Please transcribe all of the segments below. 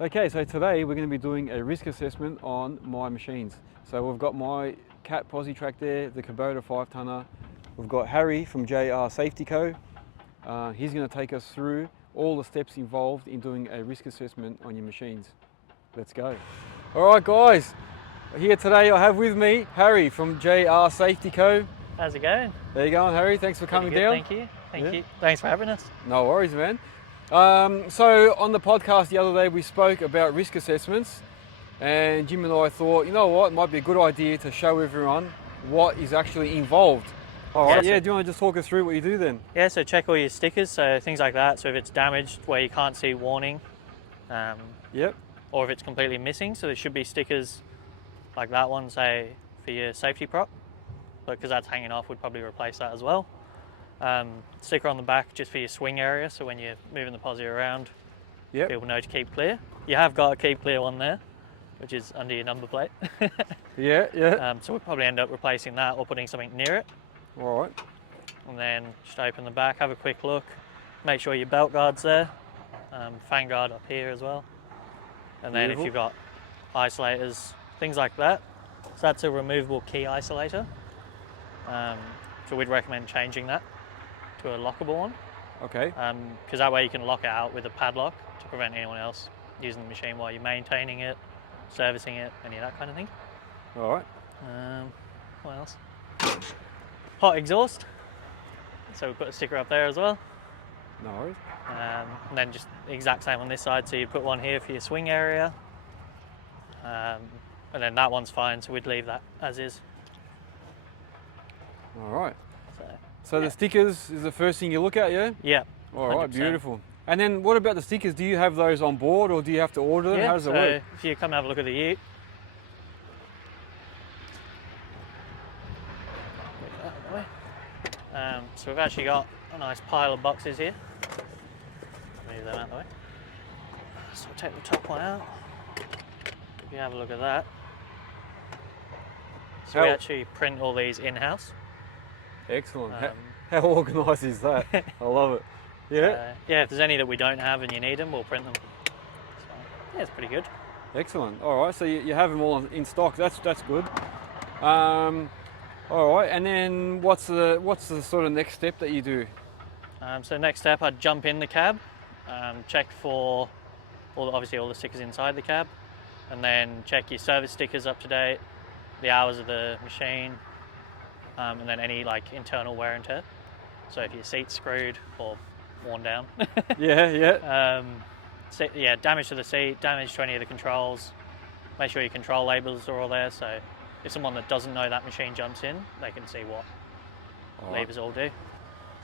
Okay, so today we're going to be doing a risk assessment on my machines. So we've got my Cat Posi track there, the Kubota 5-tonner. We've got Harry from JR Safety Co. He's going to take us through all the steps involved in doing a risk assessment on your machines. Let's go. All right, guys. Here today I have with me Harry from JR Safety Co. How's it going? There you go, Harry. Thanks for coming down. Thank you. Thank you. Thanks for having us. No worries, man. So on the podcast the other day we spoke about risk assessments, and Jim and I thought, you know what, it might be a good idea to show everyone what is actually involved. All right, do you want to just talk us through what you do then? Yeah, so check all your stickers, so things like that. So if it's damaged where you can't see warning, or if it's completely missing, so there should be stickers like that one, say for your safety prop, but because that's hanging off, we'd probably replace that as well. Sticker on the back just for your swing area, so when you're moving the posi around, people know to keep clear. You have got a keep clear one there, which is under your number plate. So we'll probably end up replacing that or putting something near it. All right. And then just open the back, have a quick look, make sure your belt guard's there, fan guard up here as well. And then if you've got isolators, things like that. So that's a removable key isolator. So we'd recommend changing that to a lockable one. Okay. Because that way you can lock it out with a padlock to prevent anyone else using the machine while you're maintaining it, servicing it, any of that kind of thing. All right. What else? Hot exhaust. So we put a sticker up there as well. No worries. And then just the exact same on this side. So you put one here for your swing area. And then that one's fine, so we'd leave that as is. All right. So the stickers is the first thing you look at, yeah? Yeah. All right, 100%. Beautiful. And then what about the stickers? Do you have those on board or do you have to order them? Yeah, how does it work? If you come have a look at the ute. So we've actually got a nice pile of boxes here. Move them out of the way. So we'll take the top one out. If you have a look at that. So we actually print all these in-house. Excellent. How organised is that? I love it. Yeah. If there's any that we don't have and you need them, we'll print them. So, yeah, it's pretty good. Excellent. All right, so you have them all in stock. That's good. All right, and then what's the sort of next step that you do? So next step, I'd jump in the cab, check for obviously all the stickers inside the cab, and then check your service stickers up to date, the hours of the machine, and then any like internal wear and tear. So if your seat's screwed or worn down. Damage to the seat, damage to any of the controls. Make sure your control labels are all there, so if someone that doesn't know that machine jumps in, they can see what levers all do.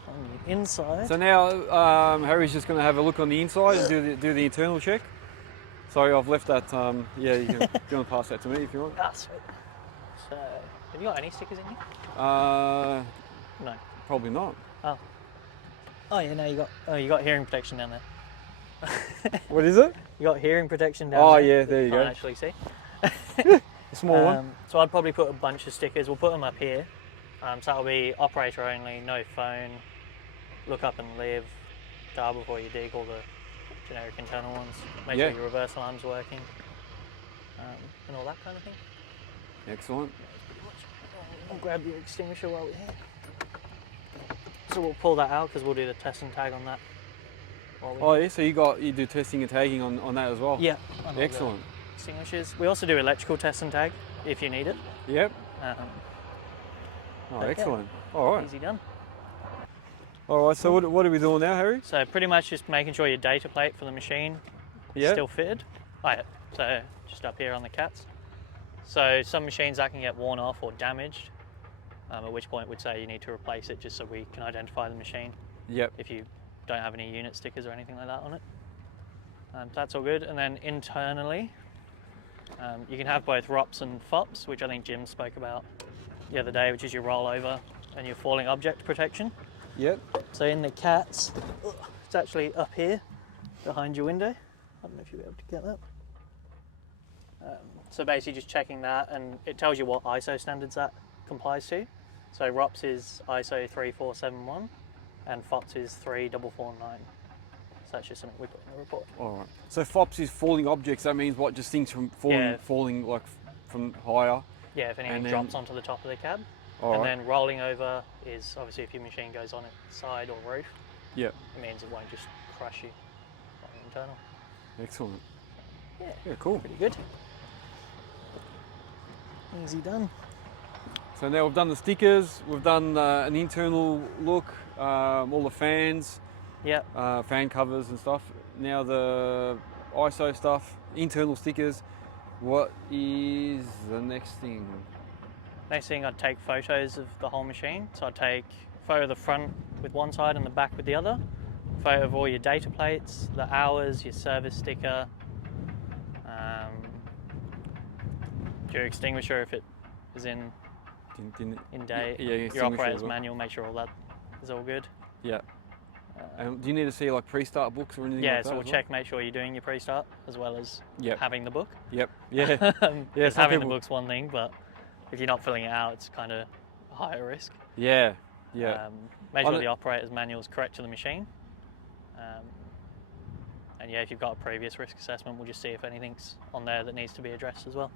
On the inside. So now Harry's just going to have a look on the inside and do the internal check. Sorry, I've left that. You can want to pass that to me if you want. That's sweet. So, have you got any stickers in here? No. Probably not. Oh yeah, no, you got hearing protection down there. What is it? You got hearing protection down there. Oh yeah, there you go. Can't actually see. A small one. So I'd probably put a bunch of stickers. We'll put them up here. So that'll be operator only, no phone, look up and live, dial before you dig, all the generic internal ones. Make sure your reverse alarm's working, and all that kind of thing. Excellent. I'll grab your extinguisher while we're here. So we'll pull that out because we'll do the test and tag on that. So you do testing and tagging on that as well? Yeah. Excellent. Extinguishers. We also do electrical test and tag if you need it. Yep. Excellent. All right. Easy done. All right, so what are we doing now, Harry? So pretty much just making sure your data plate for the machine is still fitted. So just up here on the cats. So some machines that can get worn off or damaged, at which point we'd say you need to replace it just so we can identify the machine. Yep. If you don't have any unit stickers or anything like that on it. That's all good. And then internally, you can have both ROPS and FOPS, which I think Jim spoke about the other day, which is your rollover and your falling object protection. Yep. So in the cats, it's actually up here behind your window. I don't know if you'll be able to get that. So basically just checking that, and it tells you what ISO standards that complies to. So ROPS is ISO 3471 and FOPS is 3449. So that's just something we put in the report. All right. So FOPS is falling objects. That means what? Just things from falling, Yeah. falling like from higher. Yeah, if anything And then- drops onto the top of the cab. All and right. then rolling over is obviously if your machine goes on its side or roof, Yeah. it means it won't just crush you on the internal. Excellent. Yeah, Yeah. Cool. pretty good. Easy done. So now we've done the stickers. We've done an internal look. All the fans. Yep. Fan covers and stuff. Now the ISO stuff, internal stickers. What is the next thing? Next thing, I'd take photos of the whole machine. So I'd take a photo of the front with one side and the back with the other. Photo of all your data plates, the hours, your service sticker, your extinguisher if it is in date, Yeah, your extinguisher operator's as well. manual, make sure all that is all good. Yeah. Do you need to see like pre-start books or anything Yeah, like that? so we'll as well? check, make sure you're doing your pre-start as well as Yep. having the book. Yep. Yeah. Yeah. Because Some having the people- book's one thing, but if you're not filling it out, it's kind of a higher risk. Yeah. Yeah. Make On sure it- the operator's manual is correct to the machine. And yeah, if you've got a previous risk assessment, we'll just see if anything's on there that needs to be addressed as well.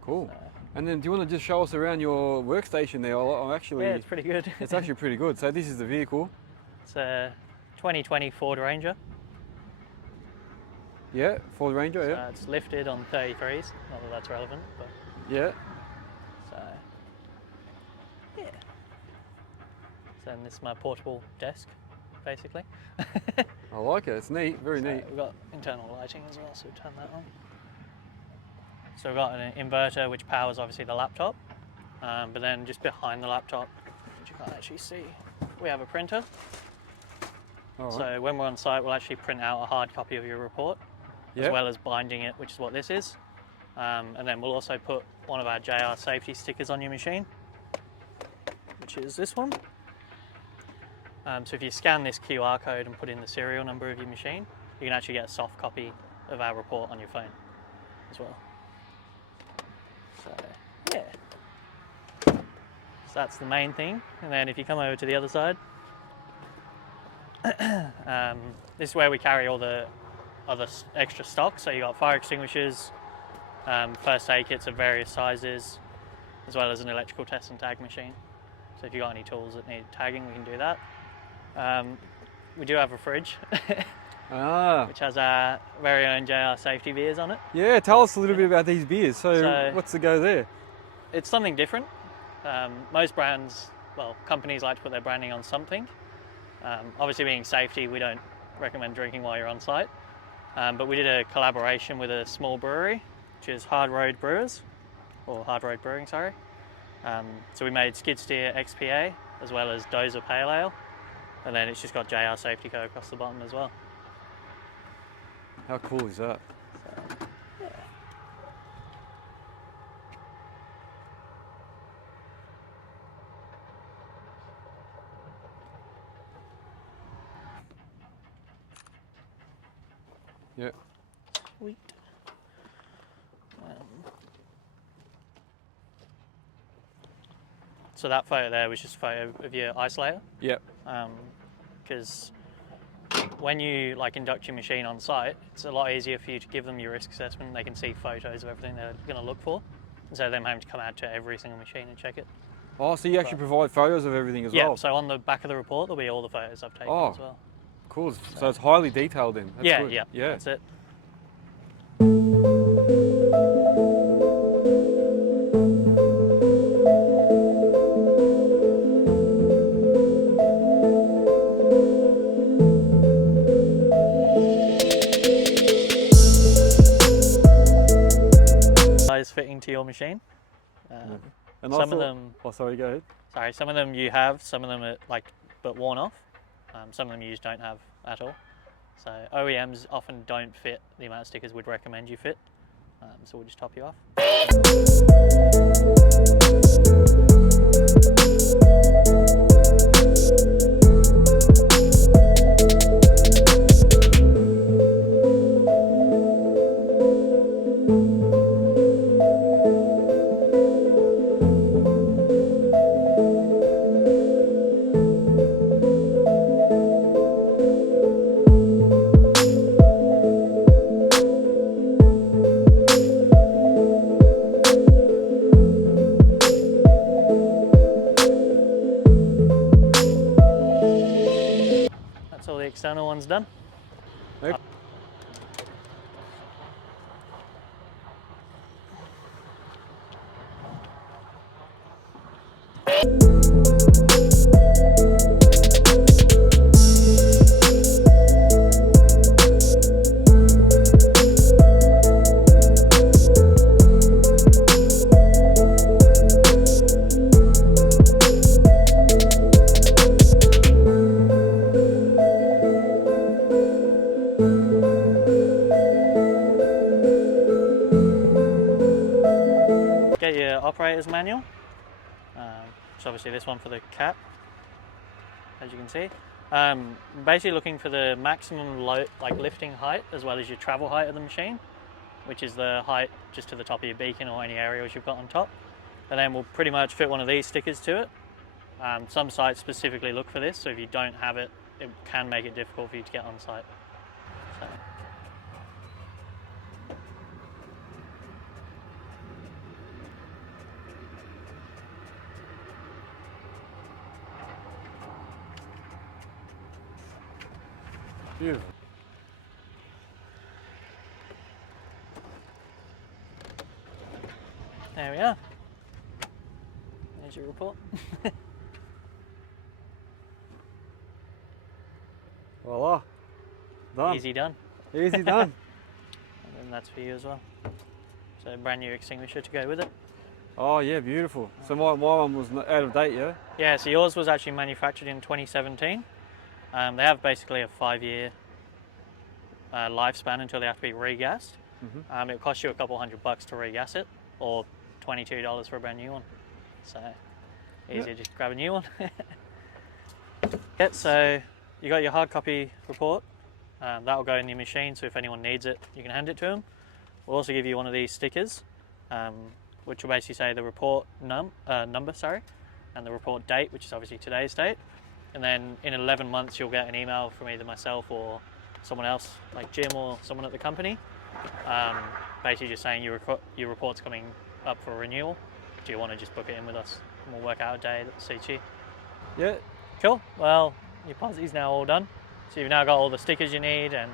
Cool. And then do you want to just show us around your workstation there? I'm actually, Yeah, it's pretty good. it's actually pretty good. So this is the vehicle. It's a 2020 Ford Ranger. Yeah, Ford Ranger. Yeah. It's lifted on 33s. Not that that's relevant, but Yeah. so yeah. So then this is my portable desk, basically. I like it. It's neat. Very neat. We've got internal lighting as well, so we'll turn that on. So we've got an inverter which powers obviously the laptop, but then just behind the laptop, which you can't actually see, we have a printer. All right. So when we're on site, we'll actually print out a hard copy of your report, Yeah. as well as binding it, which is what this is. And then we'll also put one of our JR safety stickers on your machine, which is this one. So if you scan this QR code and put in the serial number of your machine, you can actually get a soft copy of our report on your phone as well. So yeah, so that's the main thing. And then if you come over to the other side, this is where we carry all the other extra stock. So you got fire extinguishers, first aid kits of various sizes, as well as an electrical test and tag machine. So if you've got any tools that need tagging, we can do that. We do have a fridge, Ah. which has our very own JR safety beers on it. Yeah. Tell us a little bit about these beers. So So- what's the go there? It's something different. Most brands, well, companies like to put their branding on something. Obviously being safety, we don't recommend drinking while you're on site. But we did a collaboration with a small brewery, which is Hard Road Brewers, or Hard Road Brewing, sorry. So we made Skid Steer XPA, as well as Dozer Pale Ale. And then it's just got JR Safety Co across the bottom as well. How cool is that? So, yeah. Yeah. Sweet. So that photo there was just a photo of your isolator. Yeah. Because when you like induct your machine on site, it's a lot easier for you to give them your risk assessment. They can see photos of everything they're going to look for, instead of them having to come out to every single machine and check it. Oh, so you actually provide photos of everything as Yeah, well? so on the back of the report there'll be all the photos I've taken Oh. as well. Cool. So it's highly detailed then. That's Yeah, good. yeah, Yeah. that's it. Size fitting to your machine. And I Some of thought- them, Oh, sorry. Go ahead. sorry, some of them you have, some of them are like but worn off. Some of them you just don't have at all. So OEMs often don't fit the amount of stickers we'd recommend you fit. So we'll just top you off. one's done. Okay. Get your operator's manual. So obviously this one for the cap, as you can see. Basically looking for the maximum lifting height as well as your travel height of the machine, which is the height just to the top of your beacon or any aerials you've got on top. And then we'll pretty much fit one of these stickers to it. Some sites specifically look for this, so if you don't have it, it can make it difficult for you to get on site. So. Beautiful. There we are. There's your report. Voila. Done. Easy done. Easy done. And then that's for you as well. So brand new extinguisher to go with it. Oh yeah, beautiful. So my one was out of date, yeah? Yeah, so yours was actually manufactured in 2017. They have basically a 5-year lifespan until they have to be regassed. Mm-hmm. It'll cost you a couple $100 to regas it, or $22 for a brand new one. So easy, Yeah. just grab a new one. Yeah, so you got your hard copy report. That will go in your machine, so if anyone needs it, you can hand it to them. We'll also give you one of these stickers, which will basically say the report number, and the report date, which is obviously today's date. And then in 11 months, you'll get an email from either myself or someone else, like Jim or someone at the company, basically just saying your report's coming up for renewal. Do you want to just book it in with us? And we'll work out a day that suits you. Yeah. Cool. Well, your positi's now all done. So you've now got all the stickers you need and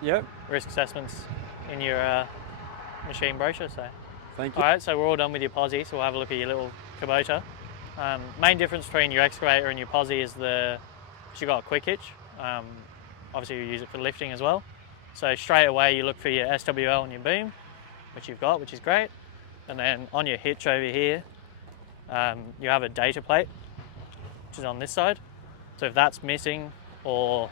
Yep. risk assessments in your machine brochure. So. Thank you. All right, so we're all done with your posi, so we'll have a look at your little Kubota. Main difference between your excavator and your posi is you've got a quick hitch. Obviously you use it for lifting as well. So straight away you look for your SWL on your boom, which you've got, which is great. And then on your hitch over here, you have a data plate, which is on this side. So if that's missing, or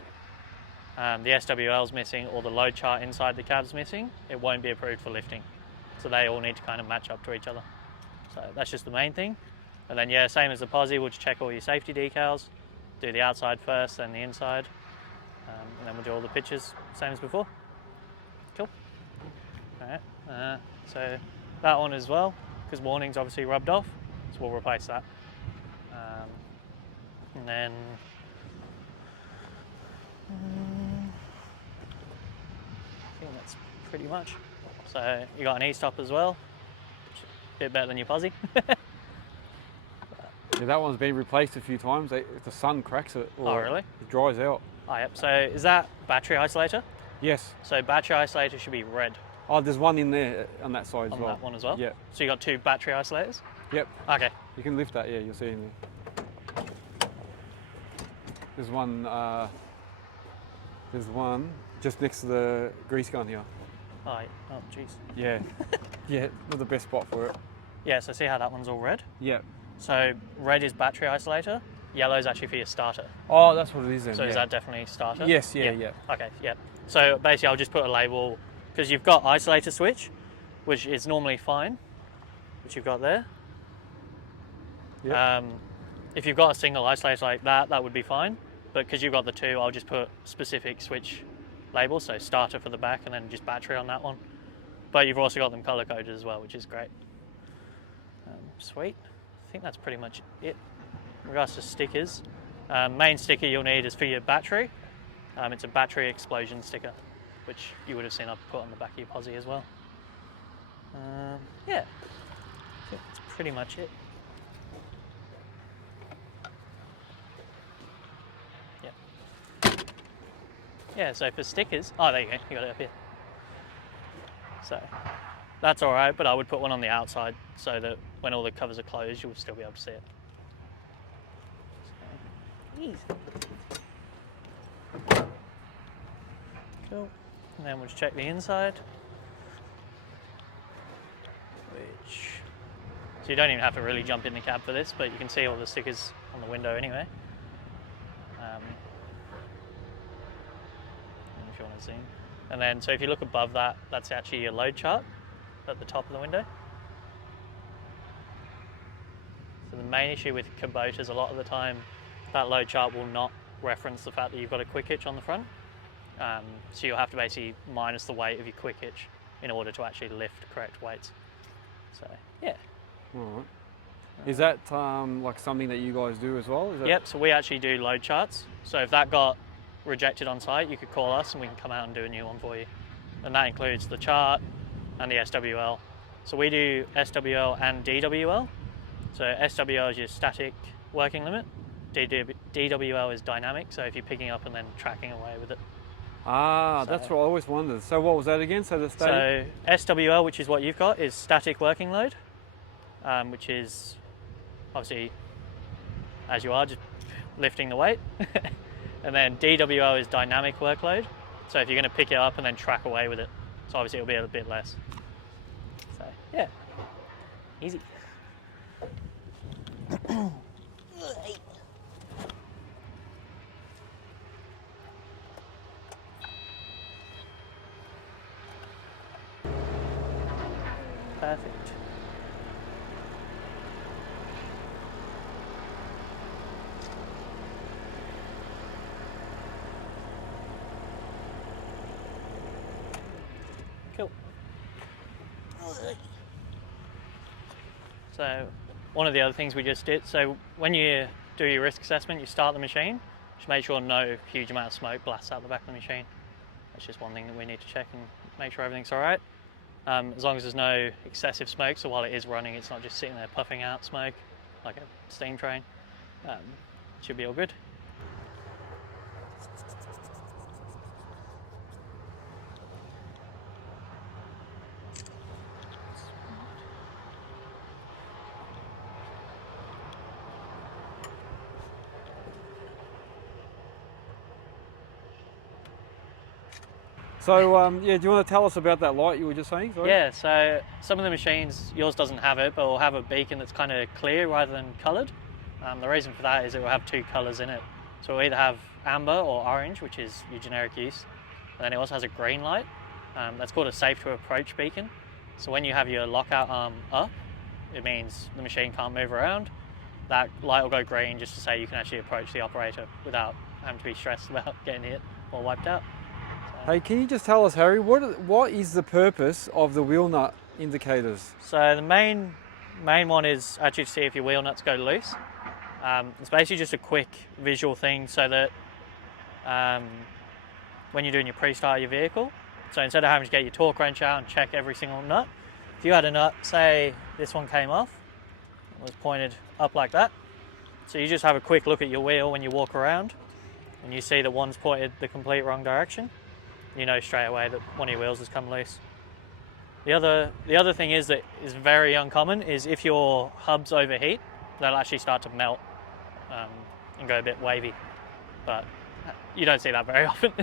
the SWL is missing, or the load chart inside the cab's missing, it won't be approved for lifting. So they all need to kind of match up to each other. So that's just the main thing. And then yeah, same as the posi, we'll just check all your safety decals, do the outside first, then the inside, and then we'll do all the pictures, same as before. Cool. All right, so that one as well, because warning's obviously rubbed off, so we'll replace that. And then I think that's pretty much. So you got an e-stop as well, a bit better than your posi. Yeah, that one's been replaced a few times. If the sun cracks it, or Oh, really? it dries out. Oh, yep. So is that battery isolator? Yes. So battery isolator should be red Oh, there's one in there on that side as on well. that one as well? Yep. So you got 2 battery isolators? Yep. Okay. You can lift that, yeah, you'll see in there. There's one just next to the grease gun here. Oh, jeez. Yeah. Yeah, not the best spot for it. Yeah, so see how that one's all red? Yep. So red is battery isolator, yellow is actually for your starter. Oh, that's what it is then. So yeah. is that definitely starter? Yes, yeah. Okay, yeah. So basically I'll just put a label, because you've got isolator switch, which is normally fine, which you've got there. Yep. If you've got a single isolator like that, that would be fine. But because you've got the 2, I'll just put specific switch labels, so starter for the back and then just battery on that one. But you've also got them color coded as well, which is great. Sweet. I think that's pretty much it. In regards to stickers, main sticker you'll need is for your battery. It's a battery explosion sticker, which you would have seen I've put on the back of your posi as well. Yeah, I think that's pretty much it. Yeah, so for stickers, oh there you go, you got it up here. So that's all right, but I would put one on the outside so that when all the covers are closed, you'll still be able to see it. So, easy. Cool. And then we'll just check the inside. So you don't even have to really jump in the cab for this, but you can see all the stickers on the window anyway. If you want to zoom. And then, so if you look above that, that's actually your load chart at the top of the window. So the main issue with Kubotas, a lot of the time, that load chart will not reference the fact that you've got a quick hitch on the front. So you'll have to basically minus the weight of your quick hitch in order to actually lift correct weights. So, yeah. All right. Is that like something that you guys do as well? Is that... Yep, so we actually do load charts. So if that got rejected on site, you could call us and we can come out and do a new one for you. And that includes the chart and the SWL. So we do SWL and DWL. So SWL is your static working limit. DWL is dynamic, so if you're picking up and then tracking away with it. Ah, so, that's what I always wondered. So what was that again? So the static? So SWL, which is what you've got, is static working load, which is obviously, as you are, just lifting the weight. And then DWL is dynamic workload. So if you're going to pick it up and then track away with it, so obviously it'll be a bit less. So yeah, easy. Perfect. Cool. So one of the other things we just did, so when you do your risk assessment, you start the machine, just make sure no huge amount of smoke blasts out the back of the machine. That's just one thing that we need to check and make sure everything's all right. As long as there's no excessive smoke, so while it is running, it's not just sitting there puffing out smoke like a steam train. Should be all good. So yeah, do you want to tell us about that light you were just saying? Sorry? Yeah, so some of the machines, yours doesn't have it, but will have a beacon that's kind of clear rather than coloured. The reason for that is it will have two colours in it. So it'll either have amber or orange, which is your generic use. And then it also has a green light. That's called a safe to approach beacon. So when you have your lockout arm up, it means the machine can't move around. That light will go green just to say you can actually approach the operator without having to be stressed about getting hit or wiped out. Hey, can you just tell us, Harry, what is the purpose of the wheel nut indicators? So the main one is actually to see if your wheel nuts go loose. It's basically just a quick visual thing so that when you're doing your pre-start of your vehicle, so instead of having to get your torque wrench out and check every single nut, if you had a nut, say this one came off, it was pointed up like that, so you just have a quick look at your wheel when you walk around and you see that one's pointed the complete wrong direction. You know straight away that one of your wheels has come loose. The other thing is that is very uncommon is if your hubs overheat, they'll actually start to melt and go a bit wavy. But you don't see that very often.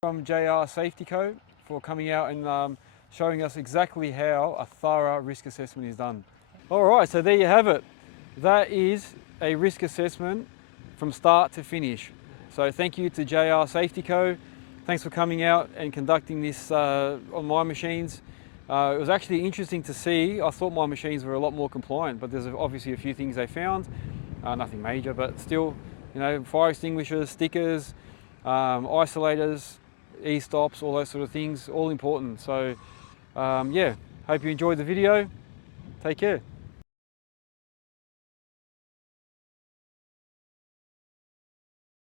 From JR Safety Co for coming out and showing us exactly how a thorough risk assessment is done. All right, so there you have it. That is a risk assessment from start to finish. So thank you to JR Safety Co Thanks for coming out and conducting this on my machines. It was actually interesting to see. I thought my machines were a lot more compliant, but there's obviously a few things they found. Nothing major, but still, you know, fire extinguishers, stickers, isolators, e-stops, all those sort of things, all important. So yeah, hope you enjoyed the video. Take care.